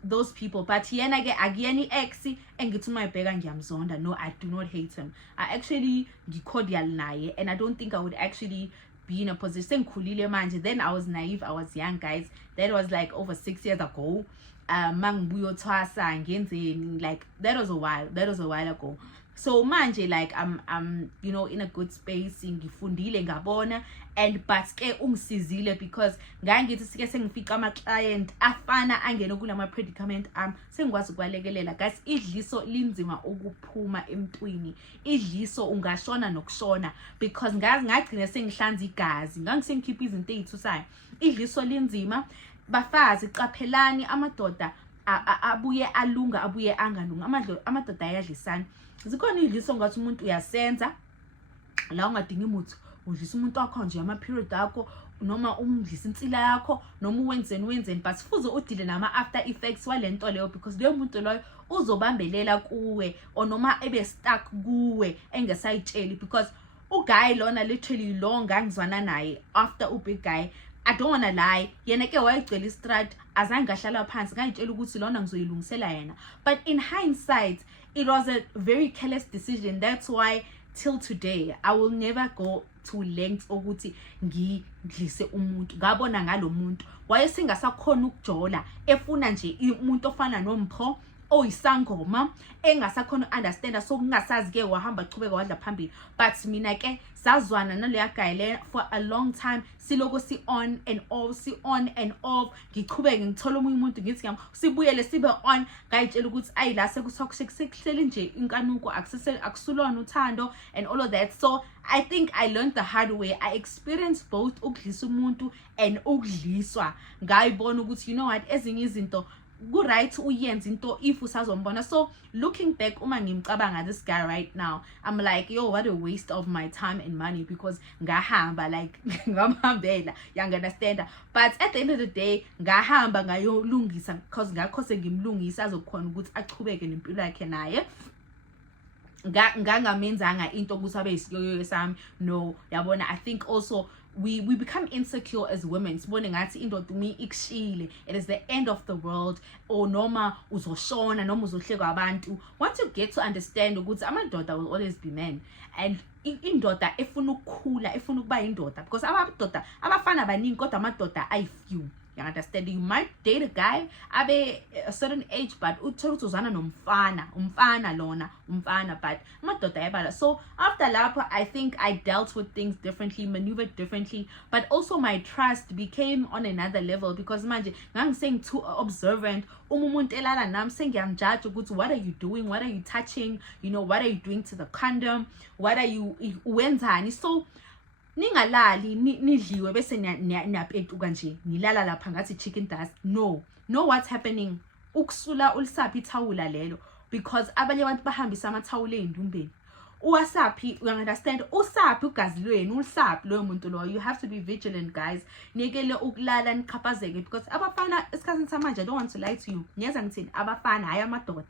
those people, but yena ke akuyena ex engithi mayibheka ngiyamzonda. No, I do not hate him. I actually cordial naye, and I don't think I would actually be in a position khulile manje. Then I was naive, I was young, guys. That was like over 6 years ago. Mangibuyo thwasa ngenzeni, like that was a while ago. So manje like I'm you know in a good space, ngifundile ngabona, and but ke ungisizile because ngangithi sike sengifica ama client afana angene kulama predicament sengikwazi ukwalekelela. Guys, idliso linzima ukuphuma emntwini, idliso ungashona nokushona because ngagcina sengihlanza igazi, ngangisengikhipha izinto ezithusayo. Idliso linzima, bafazi qaphelani, amadoda abuye alunga abuye angalunga, amadoda ayadlisana. Zikhona idliso ngathi umuntu uyasenza la ungadingi umuthi, udlisa umuntu wakho nje ama period akho, noma umdlisa insila yakho, noma wenzeni, but fuze udile nama after effects walento leyo because leyo muntu loyo uzobambelela kuwe or noma ebe stuck kuwe engesayitsheli because uguy lona literally lo ngangizwana naye after ubig guy. I don't wanna lie, yena ke wayicela istrat azange ahlala phansi ngayitshela ukuthi lona ngizoyilungisela yena, but in hindsight it was a very careless decision. That's why till today I will never go to lengths ukuthi ngidlise umuntu. Ngabona ngalo muntu wayesingasakhona ukujola, efuna nje umuntu ofana noMpho oyisangoma engasakhona understand, so kungasazi ke wahamba chubeka wadla phambili. But mina ke sazwana naleya guy le for a long time, siloko si on and off, ngiqhubeke ngithola omunye umuntu ngithi sibuyele sibe on, ngayitshela ukuthi ayila sekuhleli nje inkanuko akusulona uthando and all of that. So I think I learned the hard way. I experienced both ukudlisa umuntu and ukudliswa. Ngayibona ukuthi you know what, ezinye izinto right uyenza into if usazombona. So looking back uma ngimcabanga this guy right now, I'm like, yo, what a waste of my time and money because ngahamba like ngamhambela, you understand. But at the end of the day ngahamba ngayolungisa because ngakhose ngimlungisa azokhona ukuthi aqhubeke nempilo yakhe naye. Ngangamenzanga into ukuthi abe isiyoyo sami. No, yabona, I think also we become insecure as women. Sibone ngathi indoda umi ikshile, it is the end of the world, or noma uzoshona noma uzohlekwa abantu. Once you get to understand ukuthi amadoda will always be men, and indoda efuna ukukhula, efuna ukuba indoda, because amadoda abafana baningi kodwa amadoda ayi few. You understand? You might date a guy abe a certain age, but uthola ukuthi uzana nomfana lona umfana, but amadoda ayabala. So after lapho I think I dealt with things differently, maneuvered differently, but also my trust became on another level because manje ngangiseng too observant. Umuntu elala nami sengiyamjudge ukuthi what are you doing, what are you touching, you know, what are you doing to the condom, what are you wenzani. So ningalali nidliwe bese niyapetuka nje nilala lapha ngathi chicken dust. No what's happening, ukusula ulisaphi ithawula lelo because abanye abantu bahambisa amathawula endumbeni. Uwasaphi, you understand, usaphi ugazi lwenu, ulisaphi loyo muntu loyo. You have to be vigilant, guys. Nikele ukulala niqhaphazeke because abafana esikhathini samanje, I don't want to lie to you, ngiyaza ngithini, abafana hayi amadoda,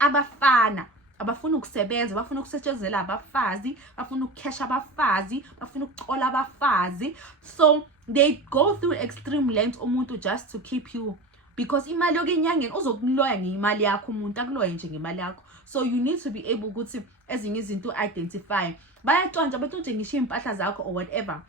abafana abafuna ukusebenza, bafuna ukusetshenzela abafazi, bafuna ukukhesha abafazi, bafuna ukucola abafazi. So they go through extreme lengths umuntu just to keep you, because imali yokunyangeni uzokuloya ngeimali yakho, umuntu akuloya nje ngemali yakho. So you need to be able ukuthi ezinye izinto identify, bayatshontsha bethu ngisho impahla zakho or whatever.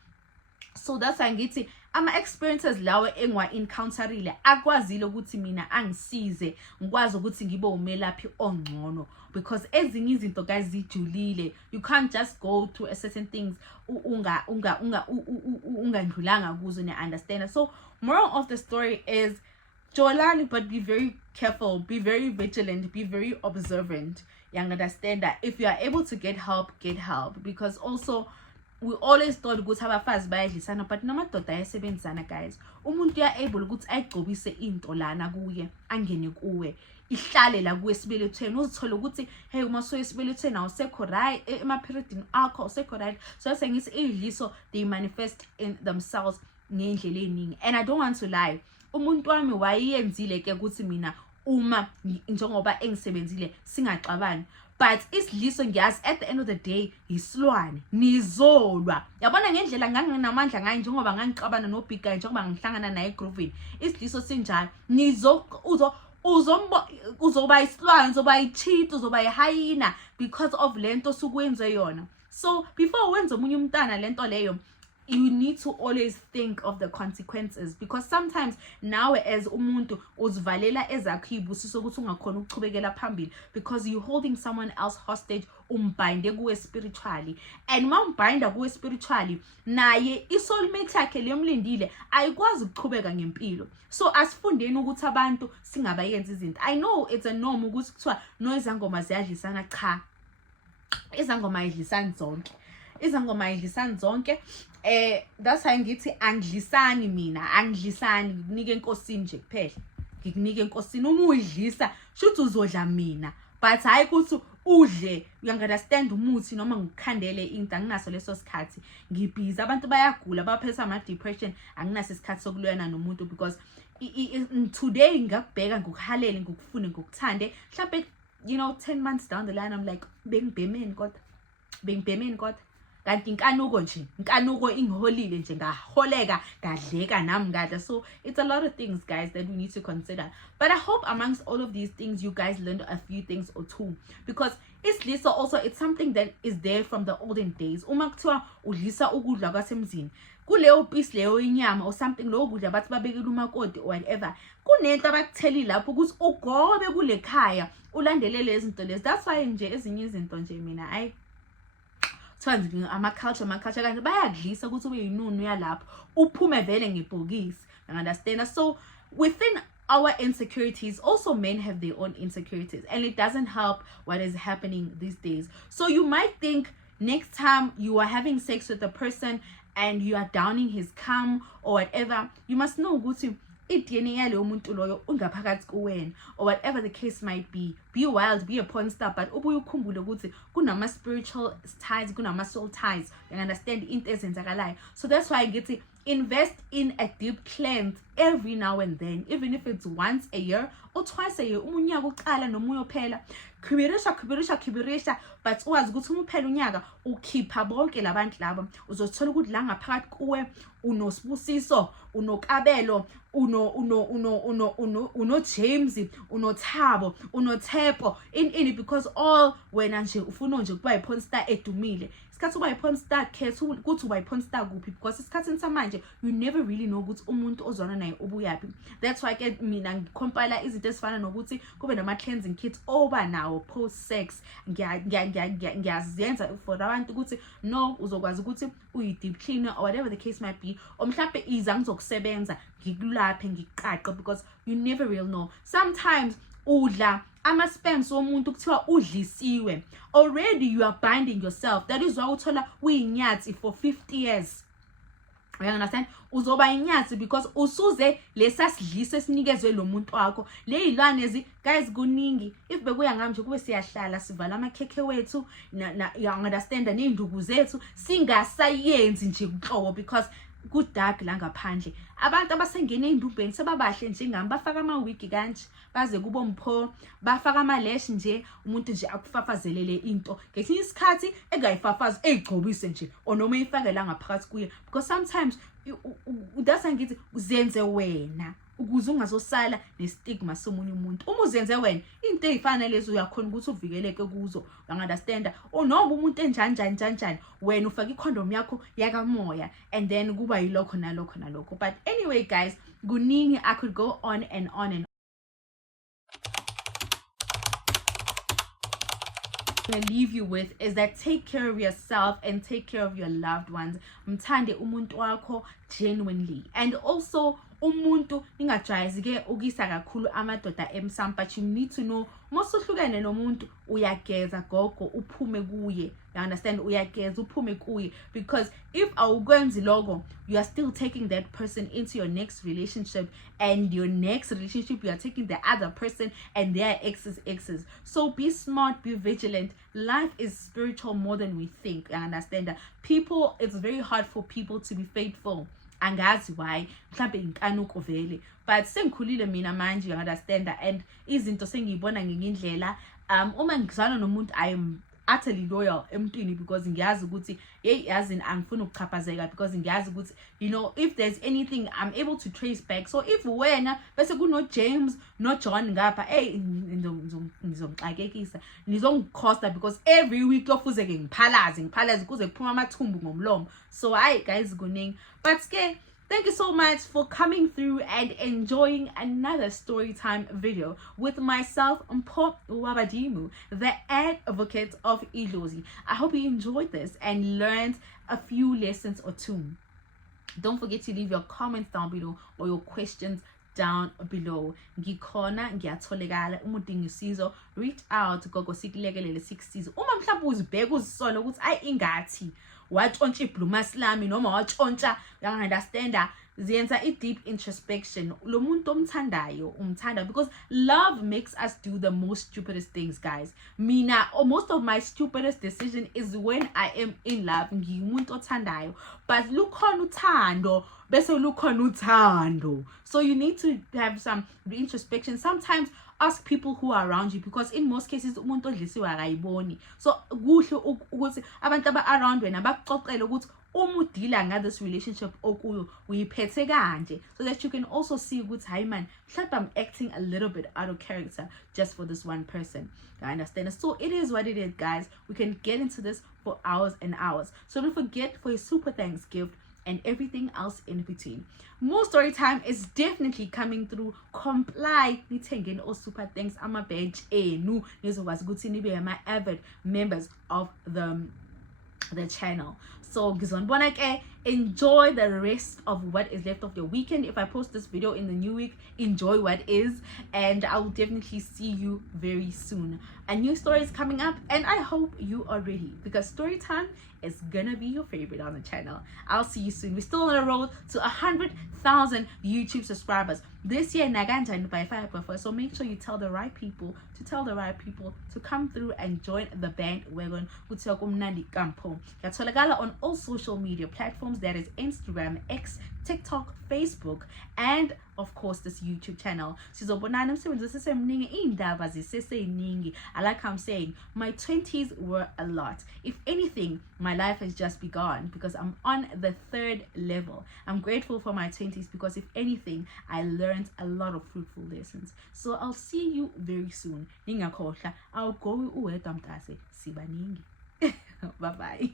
So that's why ngithi ama experiences lawo engwa encounterile akwazile ukuthi mina angisize ngikwazi ukuthi ngibe umelaphi ongcono, because ezinye izinto guys zijulile. You can't just go through a certain things ungandlulanga kuzo, ne understand. So moral of the story is jolani, but be very careful, be very vigilant, be very observant. You understand that if you are able to get help, because also we always thought ukuthi abafazi bayadlisana, but namadoda ayasebenzisana guys. Umuntu ya able ukuthi ayigcobise into lana kuye, angene kuwe, ihlale la kuwe esibelethweni, uzithola ukuthi hey uma so esibelethweni awusekho right, ema periodini akho awusekho right. So sengithi idliso they manifest in themselves ngendlela eningi. And I don't want to lie, umuntu wami wayenzile ke ukuthi mina uma njengoba engisebenzile singaxabani, but isidliso ngiyazi at the end of the day isilwane nizolwa yabona ngendlela nganginamandla ngayo njengoba ngangixabana no big guy njengoba ngihlangana naye grooving isidliso sinjalo uzoba isilwane uzoba icheat uzoba ihyena because of lento sukwenze yona. So before wenze omunye umntana lento leyo, you need to always think of the consequences, because sometimes now as umuntu uzivalela ezakho ibusiso ukuthi ungakhona ukuchubekela phambili because you holding someone else hostage, umbinde kuwe spiritually, and uma umbinda kuwe spiritually naye isoulmate yakhe leyomlindile ayikwazi ukuchubeka ngempilo. So asifundeni ukuthi abantu singabayenza izinto. I know it's a norm ukuthi kuthiwa no izangoma ziyadlisana, cha, izangoma ayidlisani zonke, izangoma ayidlisani zonke. That's why ngithi angidlisani mina, angidlisani, ngikunike enkosini nje kuphela, ngikunike enkosini. Uma uyidlisa shuthi uzodla mina, but hayi ukuthi udle uyangunderstand umuthi noma ngikhandele into, anginaso leso sikhathi, ngibhizi. Abantu bayagula baphethwe ama depression, anginaso isikhathi sokulwana nomuntu because today ngakubheka ngokuhalele ngokufune ngokuthande mhlawumbe 10 months down the line I'm like bengibhemeni kodwa kanti inkanuko nje, inkanuko ingiholile nje, ngaholeka ngadleka nami ngadla. So it's a lot of things, guys, that we need to consider. But I hope amongst all of these things you guys learned a few things or two, because isidliso also it's something that is there from the olden days. Uma kuthiwa udlisa ukudla kwasemzini, kuleyo piece leyo inyama or something lo kudla bathi babekela umakoti or whatever, kunento abakutheli lapho ukuthi ugobe kule khaya ulandelele izinto lezi. That's why nje ezinye izinto nje mina ama-culture kanti bayakudlisa ukuthi ube yinunu yalapho uphume vele ngebhokisi, you understand? So within our insecurities, also men have their own insecurities, and it doesn't help what is happening these days. So you might think next time you are having sex with a person and you are downing his cum or whatever, you must know ukuthi i-DNA yalo muntu loyo ungaphakathi kuwena, or whatever the case might be. Be wild, be a porn star, but ubuye ukhumbule ukuthi kunama spiritual ties, kunama soul ties, you understand into ezenzakalayo. So that's why I get to invest in a deep cleanse every now and then, even if it's once a year or twice a year. Umunyaka uqala nomunye uphela, khibirisha, but uwazi ukuthi uma uphela unyaka ukhipha bonke labantu laba, uzothola ukuthi la ngaphakathi kuwe unosibusiso, unokabelo, uno James, unothabo, unothepo in because all wena nje ufuna nje kuba iporn star edumile. Isikhathi uba iporn star khetha ukuthi uba iporn star kuphi, because isikhathini samanje you never really know ukuthi umuntu ozwana naye ubuyaphi. That's why ke mina ngikompile izinto ezifana nokuthi kube nama cleansing kits oba nawo post sex. Ngiyazenza for abantu ukuthi no uzokwazi ukuthi uyi deep cleaner or whatever the case might be, or mhlawumbe iza ngizokusebenza ngikulaphe ngiqaqe, because you never really know. Sometimes udla ama-spams womuntu kuthiwa udlisiwe, already you are binding yourself. That is why uthola uyinyathi for 50 years. You understand? Uzoba inyathi because usuze lesa sidliso esinikezwe lo muntu wakho. Le ilwane ezi guys kuningi, if bekuya ngami nje kube siyahlala sivala amakhekhe wethu you understand, neinduku zethu singasayenzi nje kuhlobo because good dark la ngaphandle. Abantu abasengena eindumbeni sebabahle njengami, bafaka ama-wig kanje baze kubo mpho, bafaka ama-lash nje, umuntu nje akufafazelele into ngesinye isikhathi engayifafazi eyigcobise nje or noma uyifake la ngaphakathi kuye, because sometimes that's why ngithi uzenze wena ukuze ungazosala nestigma somunye umuntu. Uma uzenze wena into ezifana lezi uyakhona ukuthi uvikeleke kuzo, you understand? Or noma umuntu enjani wena ufaka icondom yakho yakamoya and then kuba yilokho nalokho. But anyway guys, kuningi, I could go on and on and I'm gonna leave you with is that take care of yourself and take care of your loved ones. Mthande umuntu wakho genuinely, and also umuntu ningajwayezike ukisa kakhulu amadoda emsam, but you need to know mosohlukene nomuntu uyageza gogo uphume kuye, you understand? Uyageza uphume kuye, because if awukwenzi lokho you are still taking that person into your next relationship, and your next relationship you are taking the other person and their exes. So be smart, be vigilant. Life is spiritual more than we think, you understand? People, it's very hard for people to be faithful. Angazi why, mhlawumbe inkanuko vele, but sengikhulile mina manje, you understand, and izinto sengiyibona ngendlela uma ngizana nomuntu I am utterly loyal emntwini because ngiyazi ukuthi hey yazi angifuni ukuchaphazeka because ngiyazi ukuthi you know if there's anything I'm able to trace back. So if wena bese kuno James no John ngapha hey ngizongixakekisa nizongikhosta because every week yofuzeke ngiphalaze kuze kuphuma amathumbu ngomlomo. So hayi guys kuning, but ke thank you so much for coming through and enjoying another story time video with myself, 𝑰𝑺𝑰𝑫𝑳𝑰𝑚, the advocate of Dlozi. I hope you enjoyed this and learned a few lessons or two. Don't forget to leave your comments down below or your questions down below. Ngikhona ngiyatholakala uma udinga usizo, reach out gogo sikulekelele sikusize. Uma mhlawumbe uzibheka uzisola ukuthi ayi ingathi watshontsha ibhluma lami noma watshontsha understanda, ziyenza i-deep introspection. Lo muntu omthandayo umthanda because love makes us do the most stupidest things, guys. Mina most of my stupidest decision is when I am in love, ngiyimuntu othandayo, but lukhona uthando bese lukhona uthando. So you need to have some introspection. Sometimes ask people who are around you because in most cases umuntu odlisiwe akayiboni. So kuhle ukuthi abantu aba around wena bakuxoxele ukuthi uma udila nga this relationship okuyo uyiphethe kanje, so that you can also see ukuthi hayi man mhlawumbe I'm acting a little bit out of character just for this one person. I understand. So it is what it is, guys. We can get into this for hours and hours. So don't forget for your super thanks gift and everything else in between. More story time is definitely coming through. Comply nithengeni or super thanks ama badge enu nizokwazi ukuthi nibe ama avid members of the channel. So ngizonibona ke, enjoy the rest of what is left of your weekend. If I post this video in the new week, enjoy what is, and I will definitely see you very soon. A new story is coming up and I hope you are ready because story time is gonna be your favorite on the channel. I'll see you soon. We're still on the road to 100,000 YouTube subscribers this year naganjani by 5.4. So make sure you tell the right people to come through and join the bandwagon. Yatholakala on all social media platforms, that is Instagram, X, TikTok, Facebook, and of course this YouTube channel. I like how I'm saying my 20s were a lot. If anything, my life has just begun because I'm on the 3rd level. I'm grateful for my 20s because if anything, I learned a lot of fruitful lessons. So I'll see you very soon. I'll go. Bye bye.